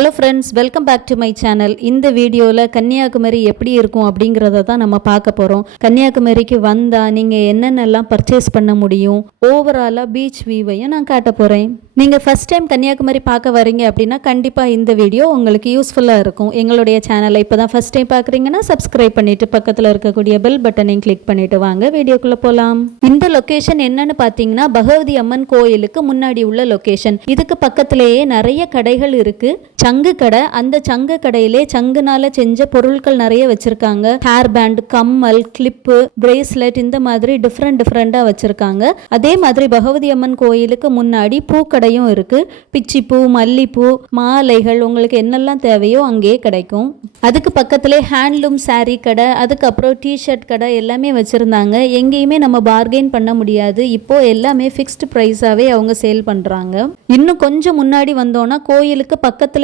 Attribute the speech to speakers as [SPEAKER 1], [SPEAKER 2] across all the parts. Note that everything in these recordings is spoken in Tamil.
[SPEAKER 1] Hello friends welcome back to my channel இந்த வீடியோவில் கன்னியாகுமரி எப்படி இருக்கும் அப்படிங்கிறத தான் நம்ம பார்க்க போகிறோம் கன்னியாகுமரிக்கு வந்தால் நீங்கள் என்னென்னலாம் பர்ச்சேஸ் பண்ண முடியும்? ஓவராலாக பீச் வியூவையும் நான் காட்ட போகிறேன் நீங்கள் ஃபஸ்ட் டைம் கன்னியாகுமரி பார்க்க வரீங்க அப்படின்னா கண்டிப்பாக இந்த வீடியோ உங்களுக்கு யூஸ்ஃபுல்லாக இருக்கும். எங்களுடைய சேனலை இப்போ தான் ஃபஸ்ட் டைம் பார்க்குறீங்கன்னா சப்ஸ்கிரைப் பண்ணிவிட்டு பக்கத்தில் இருக்கக்கூடிய பெல் பட்டனையும் கிளிக் பண்ணிவிட்டு வாங்க. வீடியோக்குள்ளே போகலாம் இந்த லொக்கேஷன் என்னன்னு பார்த்தீங்கன்னா பகவதி அம்மன் கோயிலுக்கு முன்னாடி உள்ள லொக்கேஷன் இதுக்கு பக்கத்திலேயே நிறைய கடைகள் இருக்குது சங்கு கடை அந்த சங்கு கடையிலே சங்குனால செஞ்ச பொருட்கள் நிறைய வச்சிருக்காங்க. ஹேர் பேண்ட் கம்மல் கிளிப்பு பிரேஸ்லெட் இந்த மாதிரி டிஃப்ரெண்ட் டிஃப்ரெண்டாக வச்சிருக்காங்க. அதே மாதிரி பகவதி அம்மன் கோயிலுக்கு முன்னாடி பூக்கடையும் இருக்கு. பிச்சிப்பூ மல்லிப்பூ மாலைகள் உங்களுக்கு என்னெல்லாம் தேவையோ அங்கேயே கிடைக்கும். அதுக்கு பக்கத்திலே ஹேண்ட்லூம் சாரீ கடை அதுக்கப்புறம் டிஷர்ட் கடை எல்லாமே வச்சுருந்தாங்க. எங்கேயுமே நம்ம பார்கெயின் பண்ண முடியாது. இப்போ எல்லாமே ஃபிக்ஸ்டு ப்ரைஸாகவே அவங்க சேல் பண்ணுறாங்க இன்னும் கொஞ்சம் முன்னாடி வந்தோன்னா கோயிலுக்கு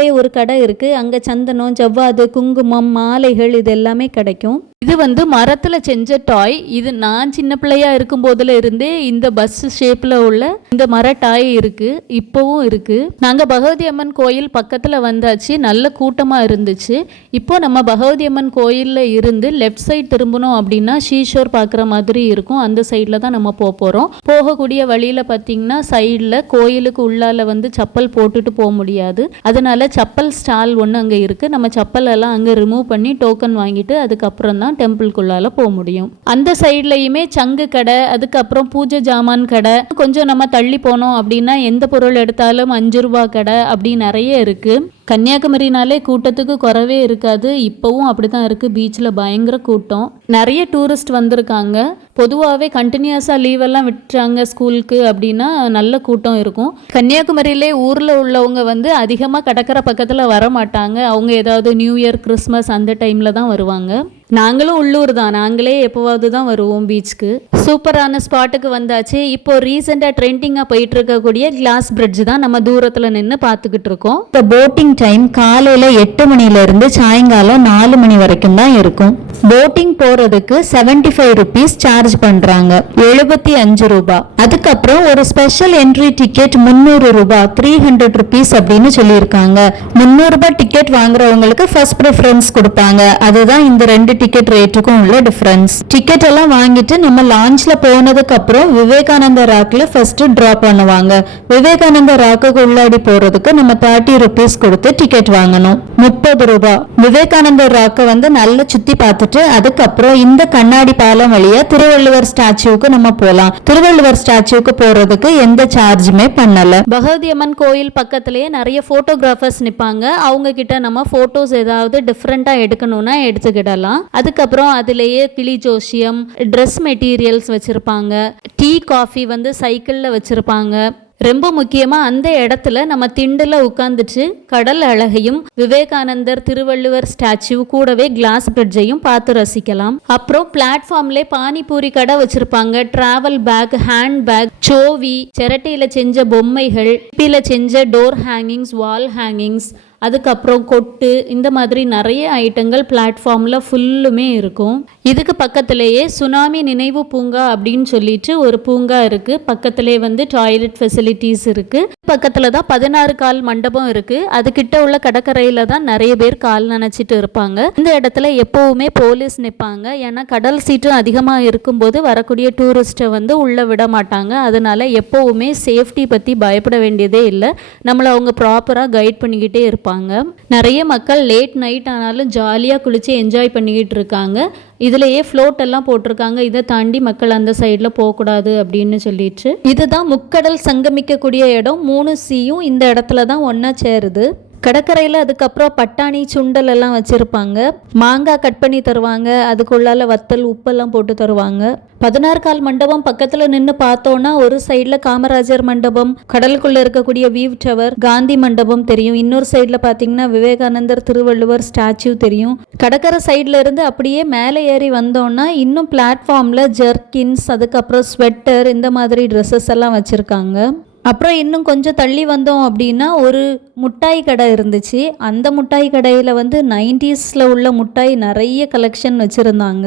[SPEAKER 1] பக்கத்திலே ஒரு கடை இருக்குது அங்கே சந்தனம் ஜவ்வாது குங்குமம் மாலைகள் இது எல்லாமே கிடைக்கும். இது வந்து மரத்தில் செஞ்ச டாய் இது நான் சின்ன பிள்ளையா இருக்கும் போதுல இருந்தே இந்த பஸ் ஷேப்பில் உள்ள இந்த மர டாய் இருக்கு. இப்போவும் இருக்கு. நாங்கள் பகவதி அம்மன் கோயில் பக்கத்தில் வந்தாச்சு. நல்ல கூட்டமாக இருந்துச்சு. இப்போ நம்ம பகவதி அம்மன் கோயிலில் இருந்து லெஃப்ட் சைடு திரும்பணும் அப்படின்னா ஷீஷோர் பார்க்குற மாதிரி இருக்கும். அந்த சைடில் தான் நம்ம போக போகிறோம் போகக்கூடிய வழியில் பார்த்தீங்கன்னா சைடில் கோயிலுக்கு உள்ளால வந்து சப்பல் போட்டுட்டு போக முடியாது. அதனால சப்பல் ஸ்டால் ஒன்று அங்கே இருக்குது நம்ம சப்பல் எல்லாம் அங்கே ரிமூவ் பண்ணி டோக்கன் வாங்கிட்டு அதுக்கப்புறம் தான் டெம்பிள்குள்ளால போக முடியும். அந்த சைட்லையுமே சங்கு கடை அதுக்கப்புறம் பூஜை ஜாமான் கடை. கொஞ்சம் நம்ம தள்ளி போனோம் அப்படின்னா எந்த பொருள் எடுத்தாலும் அஞ்சு ரூபா கடை அப்படி நிறைய இருக்கு. கன்னியாகுமரினாலே கூட்டத்துக்கு குறவே இருக்காது. இப்போவும் அப்படி தான் இருக்குது பீச்சில் பயங்கர கூட்டம். நிறைய டூரிஸ்ட் வந்திருக்காங்க. பொதுவாகவே கண்டினியூஸாக லீவெல்லாம் விட்டுறாங்க ஸ்கூலுக்கு அப்படின்னா நல்ல கூட்டம் இருக்கும். கன்னியாகுமரியிலே ஊரில் உள்ளவங்க வந்து அதிகமாக கடற்கரை பக்கத்தில் வர மாட்டாங்க அவங்க ஏதாவது நியூ இயர் கிறிஸ்மஸ் அந்த டைமில் தான் வருவாங்க. நாங்களும் உள்ளூர் தான். நாங்களே எப்போவாவது தான் வருவோம் பீச்சுக்கு சூப்பரான ஸ்பாட்டுக்கு வந்தாச்சு. இப்போ ரீசெண்டாக ட்ரெண்டிங்காக போயிட்டு இருக்கக்கூடிய கிளாஸ் பிரிட்ஜ் தான் நம்ம தூரத்தில் நின்று பார்த்துக்கிட்டு இருக்கோம். இந்த போட்டிங் டைம் காலையில் எட்டு மணிலேருந்து சாயங்காலம் நாலு மணி வரைக்கும் தான் இருக்கும். போட்டிங் போகிறதுக்கு செவன்டி ஃபைவ் ருபீஸ் சார்ஜ் பண்ணுறாங்க எழுபத்தி அஞ்சு ரூபாய் அதுக்கப்புறம் ஒரு ஸ்பெஷல் என்ட்ரி டிக்கெட் முந்நூறு ரூபாய் த்ரீ ஹண்ட்ரட் ருபீஸ் அப்படின்னு சொல்லியிருக்காங்க. முந்நூறு ரூபாய் டிக்கெட் வாங்குறவங்களுக்கு ஃபர்ஸ்ட் ப்ரிஃபரன்ஸ் கொடுப்பாங்க. அதுதான் இந்த ரெண்டு டிக்கெட் ரேட்டுக்கும் உள்ள டிஃபரன்ஸ் டிக்கெட் எல்லாம் வாங்கிட்டு நம்ம லான்ச்ல போனதுக்கு அப்புறம் விவேகானந்த ராக்ல ஃபர்ஸ்ட் டிராப் பண்ணுவாங்க. விவேகானந்த ராக்குக்கு உள்ளாடி போறதுக்கு நம்ம தேர்ட்டி ருபீஸ் கொடுத்து டிக்கெட் வாங்கணும். முப்பது ரூபாய் விவேகானந்த ராக்கை வந்து நல்லா சுத்தி பார்த்துட்டு அதுக்கப்புறம் இந்த கண்ணாடி பாலம் வழியா திருவள்ளுவர் ஸ்டாச்சுவுக்கு நம்ம போலாம். திருவள்ளுவர் ஸ்டாச்சுவுக்கு போறதுக்கு எந்த சார்ஜுமே பண்ணல. பகவதி அம்மன் கோயில் பக்கத்திலேயே நிறைய போட்டோகிராஃபர்ஸ் நிப்பாங்க. அவங்க கிட்ட நம்ம போட்டோஸ் ஏதாவது டிஃப்ரெண்டா எடுக்கணும்னா எடுத்துக்கிடலாம். அதுக்கப்புறம் அதுலேயே கிளி ஜோசியம் ட்ரெஸ் மெட்டீரியல்ஸ் வச்சுருப்பாங்க. டீ காஃபி வந்து சைக்கிளில் வச்சுருப்பாங்க. ரொம்ப முக்கியமாக அந்த இடத்துல நம்ம திண்டில் உட்காந்துட்டு கடல் அழகையும் விவேகானந்தர் திருவள்ளுவர் ஸ்டாச்சு கூடவே கிளாஸ் பிரிட்ஜையும் பார்த்து ரசிக்கலாம். அப்புறம் பிளாட்ஃபார்ம்ல பானிபூரி கடை வச்சுருப்பாங்க. ட்ராவல் பேக் ஹேண்ட் பேக் சோவி சிரட்டையில் செஞ்ச பொம்மைகள் பில செஞ்ச டோர் ஹேங்கிங்ஸ் வால் ஹேங்கிங்ஸ் அதுக்கப்புறம் கொட்டு இந்த மாதிரி நிறைய ஐட்டங்கள் பிளாட்ஃபார்மில் ஃபுல்லுமே இருக்கும். இதுக்கு பக்கத்திலேயே சுனாமி நினைவு பூங்கா அப்படின்னு சொல்லிட்டு ஒரு பூங்கா இருக்குது பக்கத்திலே வந்து டாய்லெட் ஃபெசிலிட்டிஸ் இருக்குது பக்கத்தில் தான் பதினாறு கால் மண்டபம் இருக்குது அதுக்கிட்ட உள்ள கடற்கரையில் தான் நிறைய பேர் கால் நனைச்சிட்டு இருப்பாங்க. இந்த இடத்துல எப்போவுமே போலீஸ் நிற்பாங்க ஏன்னா கடல் சீற்றம் அதிகமாக இருக்கும்போது வரக்கூடிய டூரிஸ்ட்டை வந்து உள்ளே விட மாட்டாங்க. அதனால எப்போவுமே சேஃப்டி பற்றி பயப்பட வேண்டியதே இல்லை. நம்மளை அவங்க ப்ராப்பராக கைட் பண்ணிக்கிட்டே இருப்பாங்க. நிறைய மக்கள் லேட் நைட் ஆனாலும் ஜாலியாக குளித்து என்ஜாய் பண்ணிக்கிட்டு இருக்காங்க. இதுலேயே ஃப்ளோட் எல்லாம் போட்டிருக்காங்க. இதை தாண்டி மக்கள் அந்த சைடில் போகக்கூடாது அப்படின்னு சொல்லிட்டு. இதுதான் முக்கடல் சங்கமிக்கக்கூடிய இடம். மூணு சியும் இந்த இடத்துல தான் ஒன்றா சேருது. கடற்கரையில் அதுக்கப்புறம் பட்டாணி சுண்டல் எல்லாம் வச்சுருப்பாங்க. மாங்காய் கட் பண்ணி தருவாங்க. அதுக்குள்ளால வத்தல் உப்பெல்லாம் போட்டு தருவாங்க. பதினாறு கால் மண்டபம் பக்கத்தில் நின்று பார்த்தோன்னா ஒரு சைடில் காமராஜர் மண்டபம் கடலுக்குள்ளே இருக்கக்கூடிய வீவ் டவர் காந்தி மண்டபம் தெரியும். இன்னொரு சைடில் பார்த்தீங்கன்னா விவேகானந்தர் திருவள்ளுவர் ஸ்டாச்சு தெரியும். கடற்கரை சைடில் இருந்து அப்படியே மேலே ஏறி வந்தோன்னா இன்னும் பிளாட்ஃபார்மில் ஜெர்கின்ஸ் அதுக்கப்புறம் ஸ்வெட்டர் இந்த மாதிரி ட்ரெஸ்ஸஸ் எல்லாம் வச்சுருக்காங்க. அப்புறம் இன்னும் கொஞ்சம் தள்ளி வந்தோம் அப்படின்னா ஒரு முட்டாய் கடை இருந்துச்சு. அந்த முட்டாய் கடையில் வந்து நைன்டிஸில் உள்ள முட்டாய் நிறைய கலெக்ஷன் வச்சுருந்தாங்க.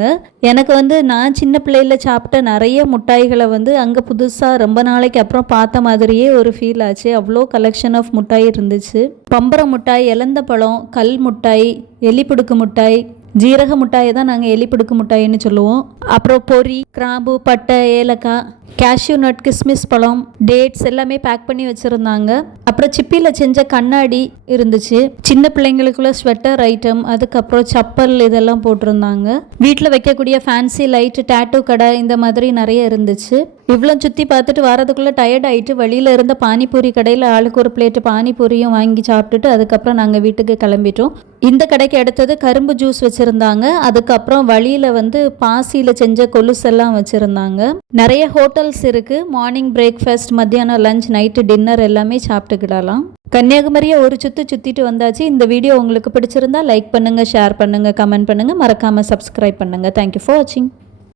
[SPEAKER 1] எனக்கு வந்து நான் சின்ன பிள்ளையில் சாப்பிட்ட நிறைய முட்டாய்களை வந்து அங்கே புதுசாக ரொம்ப நாளைக்கு அப்புறம் பார்த்த மாதிரியே ஒரு ஃபீல் ஆச்சு. அவ்வளோ கலெக்ஷன் ஆஃப் முட்டாய் இருந்துச்சு. பம்பரம் முட்டாய் இலந்த பழம் கல் முட்டாய் எலிப்புடுக்கு முட்டாய் ஜீரக முட்டாயை தான் நாங்கள் எலிப்பிடுக்கு முட்டாயின்னு சொல்லுவோம். அப்புறம் பொரி கிராம்பு பட்டை ஏலக்காய் கேஷ்யூ நட் கிஸ்மிஸ் பழம் டேட்ஸ் எல்லாமே பேக் பண்ணி வச்சுருந்தாங்க. அப்புறம் சிப்பியில் செஞ்ச கண்ணாடி இருந்துச்சு. சின்ன பிள்ளைங்களுக்குள்ள ஸ்வெட்டர் ஐட்டம் அதுக்கப்புறம் சப்பல் இதெல்லாம் போட்டிருந்தாங்க. வீட்டில் வைக்கக்கூடிய ஃபேன்சி லைட்டு டேட்டூ கடை இந்த மாதிரி நிறைய இருந்துச்சு. இவ்வளோ சுற்றி பார்த்துட்டு வரதுக்குள்ளே டயர்ட் ஆகிட்டு வழியில் இருந்த பானிபூரி கடையில் ஆளுக்கு ஒரு பிளேட்டு பானிபூரியும் வாங்கி சாப்பிட்டுட்டு அதுக்கப்புறம் நாங்கள் வீட்டுக்கு கிளம்பிட்டோம். இந்த கடைக்கு அடுத்தது கரும்பு ஜூஸ் வச்சுருந்தாங்க. அதுக்கப்புறம் வழியில் வந்து பாசியில் செஞ்ச கொலுசெல்லாம் வச்சுருந்தாங்க. நிறைய ஹோட்டல்ஸ் இருக்குது மார்னிங் பிரேக்ஃபாஸ்ட் மத்தியானம் லஞ்ச் நைட்டு டின்னர் எல்லாமே சாப்பிட்டுக்கிடலாம். கன்னியாகுமரியை ஒரு சுற்று சுற்றிட்டு வந்தாச்சு. இந்த வீடியோ உங்களுக்கு பிடிச்சிருந்தா லைக் பண்ணுங்கள் ஷேர் பண்ணுங்கள் கமெண்ட் பண்ணுங்கள் மறக்காமல் சப்ஸ்கிரைப் பண்ணுங்கள் தேங்க்யூ ஃபார் வாட்சிங்